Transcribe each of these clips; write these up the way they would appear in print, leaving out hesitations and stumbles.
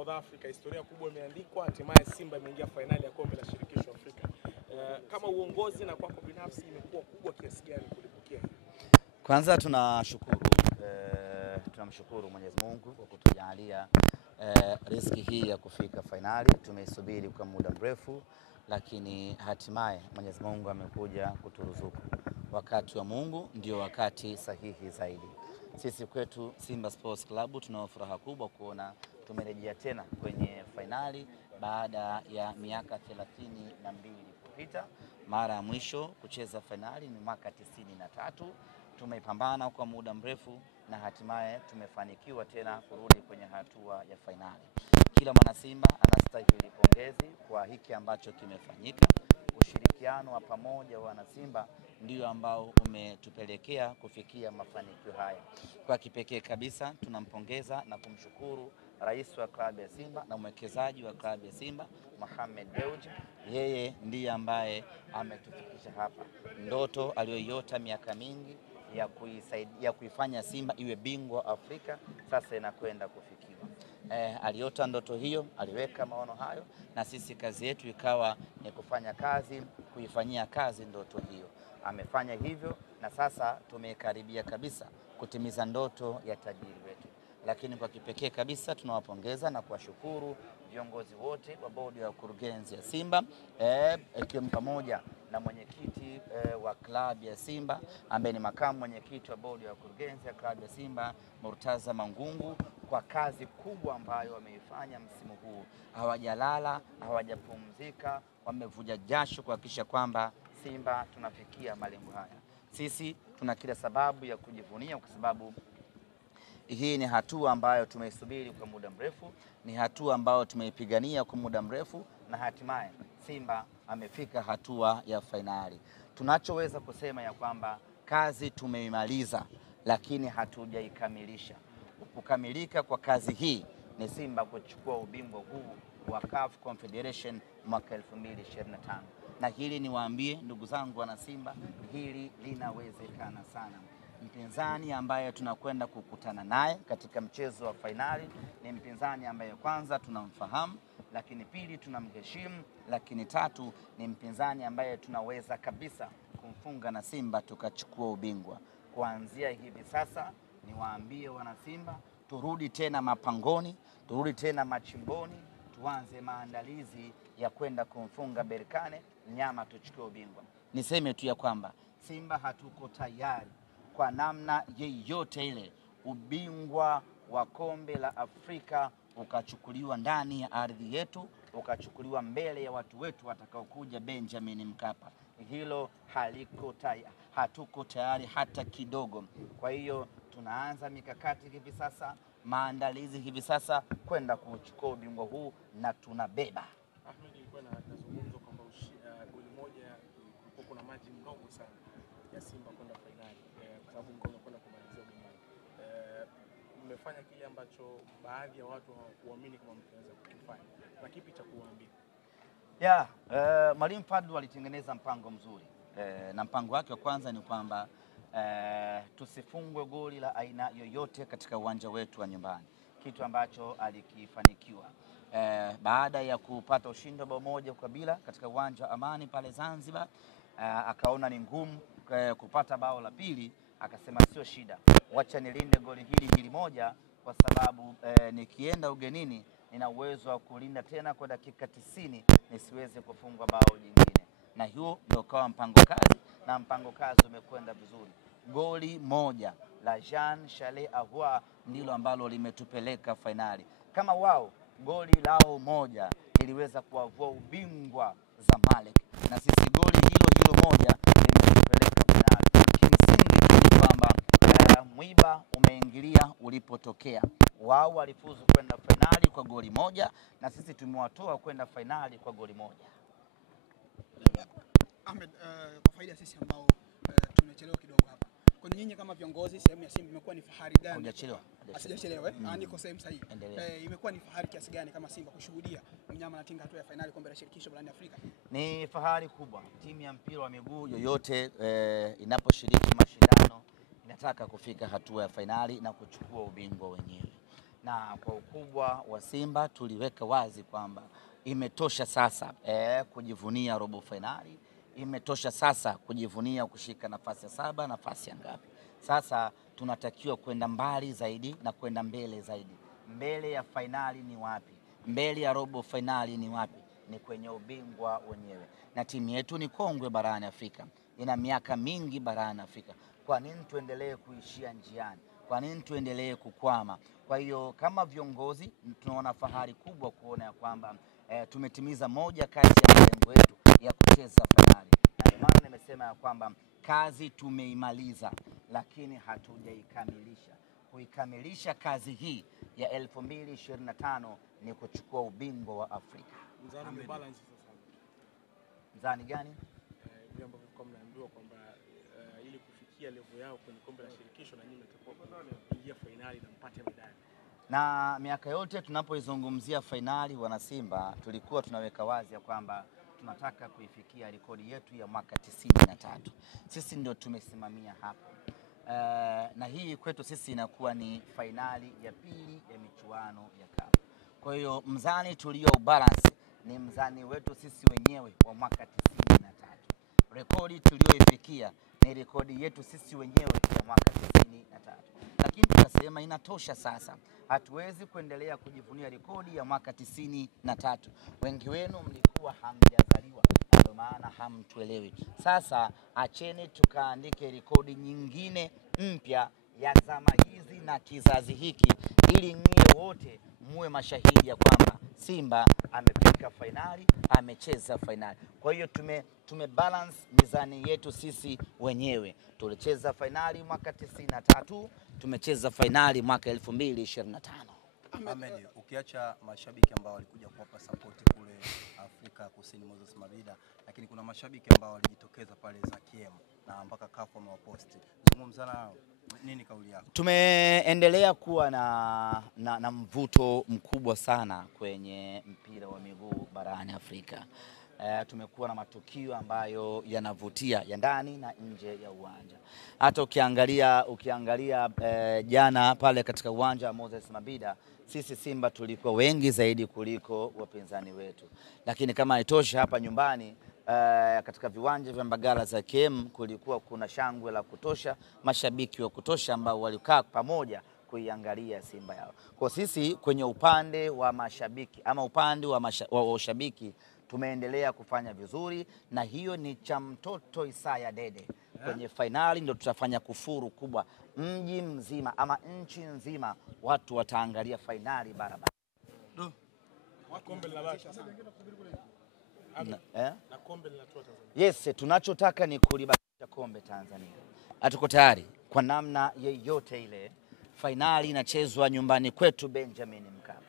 South Africa, historia kubwa imeandikwa, hatimaye Simba imeingia fainali ya kombe la shirikisho Afrika. Kama uongozi na kwako binafsi imekuwa kubwa kiasi gani kulipokea? Kwanza tunamshukuru Mwenyezi Mungu kwa kutujalia riziki hii ya kufika fainali. Tumeisubiri kwa muda mrefu, lakini hatimaye Mwenyezi Mungu amekuja kuturuzuku. Wakati wa Mungu ndio wakati sahihi zaidi. Sisi kwetu Simba Sports Club tuna furaha kubwa kuona tumerejea tena kwenye fainali baada ya miaka 32 kupita. Mara ya mwisho kucheza fainali ni mwaka 93. Tumepambana kwa muda mrefu na hatimaye tumefanikiwa tena kurudi kwenye hatua ya fainali. Kila mwana Simba anastahili pongezi kwa hiki ambacho kimefanyika. Ushirikiano wa pamoja wa wana Simba ndio ambao umetupelekea kufikia mafanikio haya. Kwa kipekee kabisa tunampongeza na kumshukuru rais wa klabu ya Simba na mwekezaji wa klabu ya Simba Mohamed Dewji. Yeye ndiye ambaye ametufikisha hapa. Ndoto aliyoiota miaka mingi ya kuifanya Simba iwe bingwa Afrika sasa inakwenda kufikiwa. Aliota ndoto hiyo, aliweka maono hayo, na sisi kazi yetu ikawa ni kufanya kazi, kuifanyia kazi ndoto hiyo. Amefanya hivyo na sasa tumekaribia kabisa kutimiza ndoto ya tajiri wetu. Lakini kwa kipekee kabisa tunawapongeza na kuwashukuru viongozi wote wa bodi ya wakurugenzi ya Simba, ikiwa pamoja na mwenyekiti wa klabu ya Simba ambaye ni makamu mwenyekiti wa bodi ya wakurugenzi ya klabu ya Simba Murtaza Mangungu, kwa kazi kubwa ambayo wameifanya msimu huu. Hawajalala, hawajapumzika, wamevuja jasho kuhakikisha kwamba Simba tunafikia malengo haya. Sisi tuna kila sababu ya kujivunia kwa sababu hii ni hatua ambayo tumeisubiri kwa muda mrefu, ni hatua ambayo tumeipigania kwa muda mrefu, na hatimaye Simba amefika hatua ya fainali. Tunachoweza kusema ya kwamba kazi tumeimaliza, lakini hatujaikamilisha. Kukamilika kwa kazi hii ni Simba kuchukua ubingwa huu wa CAF Confederation mwaka 2025. Na hili niwaambie ndugu zangu wana Simba, hili linawezekana sana. Mpinzani ambaye tunakwenda kukutana naye katika mchezo wa fainali ni mpinzani ambaye kwanza tunamfahamu, lakini pili tunamheshimu, lakini tatu ni mpinzani ambaye tunaweza kabisa kumfunga na Simba tukachukua ubingwa. Kuanzia hivi sasa niwaambie wana Simba, turudi tena mapangoni, turudi tena machimboni, tuanze maandalizi ya kwenda kumfunga Berkane Nyama tuchukue ubingwa. Niseme tu ya kwamba Simba hatuko tayari kwa namna yeyote ile ubingwa wa kombe la Afrika ukachukuliwa ndani ya ardhi yetu, ukachukuliwa mbele ya watu wetu watakaokuja Benjamin Mkapa. Hilo hatuko tayari hata kidogo. Kwa hiyo tunaanza mikakati hivi sasa, maandalizi hivi sasa kwenda kuchukua ubingwa huu na tunabeba. Ahmed, ilikuwa nazungumza kwamba goli moja kulikuwa kuna maji mdogo sana ya Simba kwenda fainali, kwa sababu mkono kwenda kumalizia ubingwa. Mmefanya kile ambacho baadhi ya watu hawakuamini kama mtaweza kukifanya. Na kipi cha kuwaambia? Mwalimu Fadlu alitengeneza mpango mzuri. Na mpango wake wa kwanza ni kwamba tusifungwe goli la aina yoyote katika uwanja wetu wa nyumbani, kitu ambacho alikifanikiwa. Baada ya kupata ushindi wa bao moja kwa bila katika uwanja wa Amani pale Zanzibar, akaona ni ngumu kupata bao la pili, akasema sio shida, wacha nilinde goli hili moja, kwa sababu nikienda ugenini nina uwezo wa kulinda tena kwa dakika 90 nisiweze kufungwa bao jingine. Na hiyo ndio kawa mpango kazi, na mpango kazi umekwenda vizuri. Goli moja la Jean Charles Ahoua ndilo ambalo limetupeleka fainali. Kama wao goli lao moja iliweza kuavua ubingwa Zamalek, na sisi goli hilo moja limetupeleka fainali. Kimsingi kwamba mwiba umeingilia ulipotokea. Wao walifuzu kwenda fainali kwa goli moja na sisi tumewatoa kwenda fainali kwa goli moja. Ahmed, kwa faida sisi ambao tumechelewa kidogo hapa, kwa nyinyi kama viongozi, sehemu ya Simba imekuwa ni fahari gani? Hujachelewa. Asijachelewa, niko sehemu sahihi. Imekuwa ni fahari kiasi gani kama Simba kushuhudia mnyama na tinga hatua ya fainali kombe la shirikisho barani Afrika? Ni fahari kubwa. Timu ya mpira wa miguu yoyote inaposhiriki mashindano inataka kufika hatua ya fainali na kuchukua ubingwa wenyewe. na kwa ukubwa wa Simba tuliweka wazi kwamba imetosha sasa kujivunia robo finali, imetosha sasa kujivunia kushika nafasi ya 7, nafasi ya ngapi. Sasa tunatakiwa kwenda mbali zaidi na kwenda mbele zaidi. Mbele ya finali ni wapi? Mbele ya robo finali ni wapi? Ni kwenye ubingwa wenyewe. Na timu yetu ni kongwe barani Afrika, ina miaka mingi barani Afrika. Kwa nini tuendelee kuishia njiani? Kwa nini tuendelee kukwama? Kwa hiyo kama viongozi tunaona fahari kubwa kuona ya kwamba tumetimiza moja kati ya malengo yetu ya kucheza finali. Na ndio maana nimesema ya kwamba kazi tumeimaliza, lakini hatujaikamilisha. Kuikamilisha kazi hii ya 2025 ni kuchukua ubingwa wa Afrika. Mzani balance sasa. Mzani gani? Ile ambayo kwa mnaambiwa kwamba ili kufikia level yao kwenye kombe la shirikisho na nyinyi mtakuwa kuingia finali na mpate medali. Na miaka yote tunapoizungumzia finali, wana Simba tulikuwa tunaweka wazi ya kwamba tunataka kuifikia rekodi yetu ya mwaka 93. Sisi ndio tumesimamia hapo. Na hii kwetu sisi inakuwa ni finali ya pili ya michuano ya CAF. Kwa hiyo mzani tulio balance ni mzani wetu sisi wenyewe wa mwaka 93. Rekodi tulioifikia ni rekodi yetu sisi wenyewe ya mwaka 93. Lakini tunasema inatosha sasa. Hatuwezi kuendelea kujivunia rekodi ya mwaka 93. Wengi wenu mlikuwa hamjazaliwa, ndio maana hamtuelewi. Sasa acheni tukaandike rekodi nyingine mpya ya zama hizi na kizazi hiki, ili nyie wote muwe mashahidi ya kwamba Simba amefika finali, amecheza finali. Kwa hiyo tume balance mizani yetu sisi wenyewe. Tulicheza finali mwaka 93, tumecheza finali mwaka 2025. Ahmed, ukiacha mashabiki ambao walikuja kuwapa support kule Afrika Kusini Moses Mabida, lakini kuna mashabiki ambao walijitokeza pale Zakiem na mpaka CAF wamewaposti. Zungumza nao, nini kauli yako? Tumeendelea kuwa na mvuto mkubwa sana kwenye mpira wa miguu barani Afrika. Tumekuwa na matukio ambayo yanavutia ya ndani na nje ya uwanja. Hata ukiangalia jana pale katika uwanja wa Moses Mabida, sisi Simba tulikuwa wengi zaidi kuliko wapinzani wetu. Lakini kama haitoshi, hapa nyumbani katika viwanja vya Mbagala Zakem kulikuwa kuna shangwe la kutosha, mashabiki wa kutosha ambao walikaa pamoja kuiangalia Simba yao. Kwa sisi kwenye upande wa mashabiki ama upande wa ushabiki tumeendelea kufanya vizuri, na hiyo ni cha mtoto Isaya Dede. Kwenye finali ndio tutafanya kufuru kubwa. Mji mzima ama nchi nzima watu wataangalia finali barabara. Kombe linabaki sasa. Na kombe linatoa Tanzania. Yes, tunachotaka ni kulibakisha kombe Tanzania. Hatuko tayari kwa namna yeyote ile. Finali inachezwa nyumbani kwetu Benjamin Mkapa.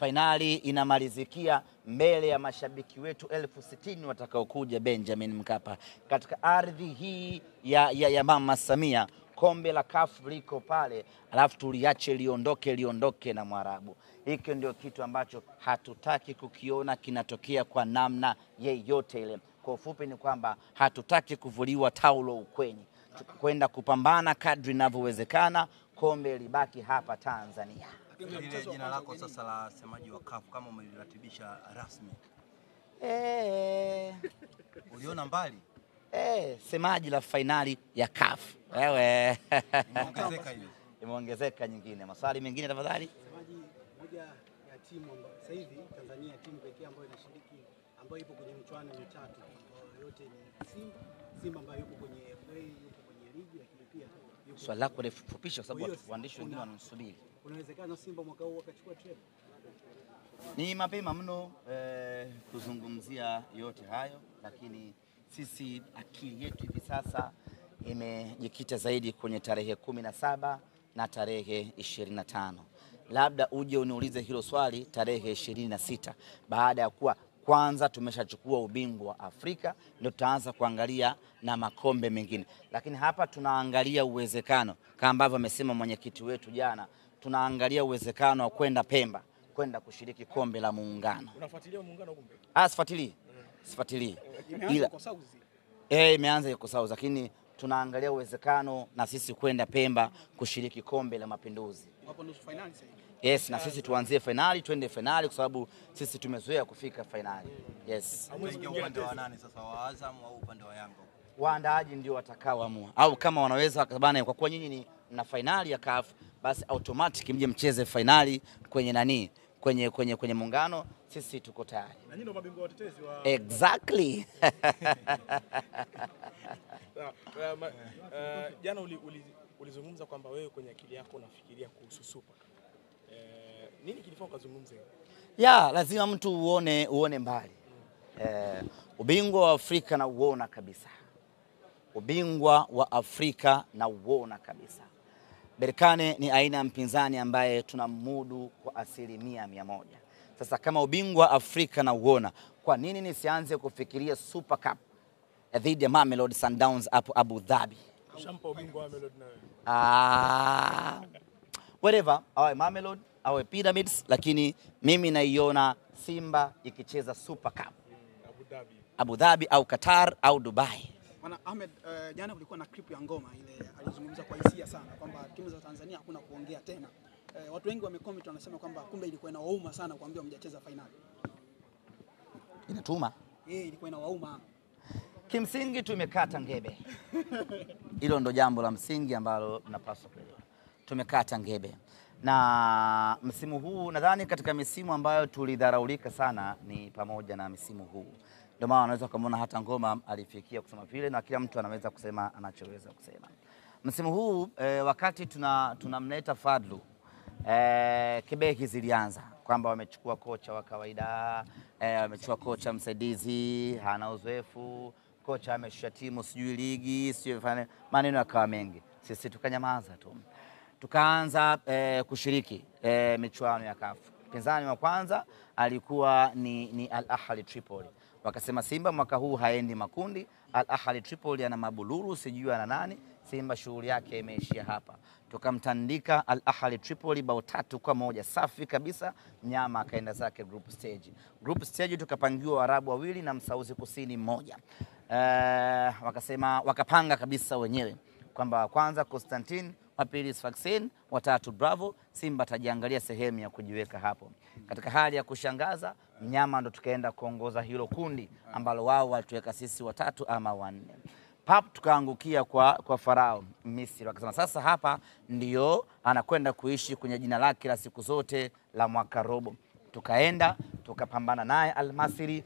Finali inamalizikia mbele ya mashabiki wetu 60,000 watakaokuja Benjamin Mkapa. Katika ardhi hii ya Mama Samia, kombe la CAF liko pale, alafu tuliache liondoke na Mwarabu. Hiki ndio kitu ambacho hatutaki kukiona kinatokea kwa namna yeyote ile. Kwa ufupi ni kwamba hatutaki kuvuliwa taulo ukwenye. Kwenda kupambana kadri inavyowezekana, kombe libaki hapa Tanzania. Ile jina lako sasa la semaji wa CAF kama umeliratibisha rasmi. Uliona mbali? Semaji la finali ya CAF. Wewe. Imeongezeka hiyo. Imeongezeka nyingine. Maswali mengine tafadhali. Semaji moja ya timu ambayo sasa hivi Tanzania timu pekee ambayo inashiriki ambayo ipo kwenye michuano mitatu yote ni Simba ambayo yuko kwenye FA, yuko kwenye ligi, lakini pia yuko. Swali lako lifupisha kwa sababu waandishi wengine wanasubiri. Unawezekana Simba mwaka huu akachukua treble? Ni mapema mno kuzungumzia yote hayo, lakini sisi akili yetu hivi sasa imejikita zaidi kwenye tarehe 17 na tarehe 25. Labda uje uniulize hilo swali tarehe 26, baada ya kuwa kwanza tumeshachukua ubingwa wa Afrika, ndio tutaanza kuangalia na makombe mengine. Lakini hapa tunaangalia uwezekano kama ambavyo amesema mwenyekiti wetu jana, tunaangalia uwezekano wa kwenda Pemba, kwenda kushiriki kombe la Muungano. Unafuatilia Muungano kumbe? Sifuatilii. Imeanza kwa South. Imeanza iko South, lakini tunaangalia uwezekano na sisi kwenda Pemba kushiriki kombe la Mapinduzi. Hapo nusu finali sasa. Yes, na sisi tuanzie finali, twende finali kwa sababu sisi tumezoea kufika finali. Yes. Amwingia upande wa nani sasa, wa Azam au upande wa Yanga? Waandaaji ndio watakaoamua, au kama wanaweza bana, kwa kuwa nyinyi ni na finali ya CAF, basi automatic mje mcheze finali kwenye nani, kwenye muungano, sisi tuko tayari. Na nyinyi ndio mabingwa watetezi wa Exactly. Jana ulizungumza kwamba wewe kwenye akili yako unafikiria kuhusu Super. Nini kilifanya ukazungumza hivyo? Ya, lazima mtu uone mbali. Ubingwa wa Afrika na uona kabisa. Ubingwa wa Afrika na uona kabisa. Berkane ni aina ya mpinzani ambaye tunamudu kwa 100%. Sasa kama ubingwa wa Afrika na uona, kwa nini nisianze kufikiria Super Cup dhidi ya Mamelodi Sundowns hapo Abu Dhabi? Shampa ubingwa wa Mamelodi na wewe. Whatever, awe Mamelodi, awe Pyramids, lakini mimi naiona Simba ikicheza Super Cup. Abu Dhabi au Qatar au Dubai. Bwana Ahmed, jana kulikuwa na clip ya Ngoma ile alizungumza kwa hisia sana kwamba timu za Tanzania hakuna kuongea tena. Watu wengi wamecomment wanasema kwamba kumbe ilikuwa inawauma sana kuambia mjacheza finali. Inatuma? Ilikuwa inawauma. Kimsingi tumekata ngebe. Hilo ndo jambo la msingi ambalo tunapaswa kuelewa. Tumekata ngebe. Na msimu huu nadhani katika misimu ambayo tulidharaulika sana ni pamoja na msimu huu. Ndio maana unaweza kumuona hata Ngoma alifikia kusema vile, na kila mtu anaweza kusema anachoweza kusema. Msimu huu wakati tunamleta Fadlu, kibeki zilianza kwamba wamechukua kocha wa kawaida, wamechukua kocha msaidizi, hana uzoefu, kocha ameshusha timu sijui ligi, sijui maneno yakawa mengi. Sisi tukanyamaza tu. Tukaanza kushiriki michuano ya CAF. Mpinzani wa kwanza alikuwa ni Al Ahly Tripoli. Wakasema Simba mwaka huu haendi makundi, Al Ahly Tripoli ana mabululu sijui ana nani, Simba shughuli yake imeishia hapa. Tukamtandika Al Ahly Tripoli bao 3-1 safi kabisa, mnyama akaenda zake group stage. Group stage tukapangiwa Waarabu 2 na Msauzi Kusini 1. Wakasema wakapanga kabisa wenyewe kwamba kwanza Constantine, wa pili Sfaxien, wa tatu Bravo, Simba tajiangalia sehemu ya kujiweka hapo. Katika hali ya kushangaza, mnyama ndo tukaenda kuongoza hilo kundi ambalo wao walituweka sisi watatu ama 4. Pap tukaangukia kwa Farao Misri. Wakasema sasa hapa ndio anakwenda kuishi kwenye jina lake la siku zote la mwaka robo. Tukaenda tukapambana naye Al Masry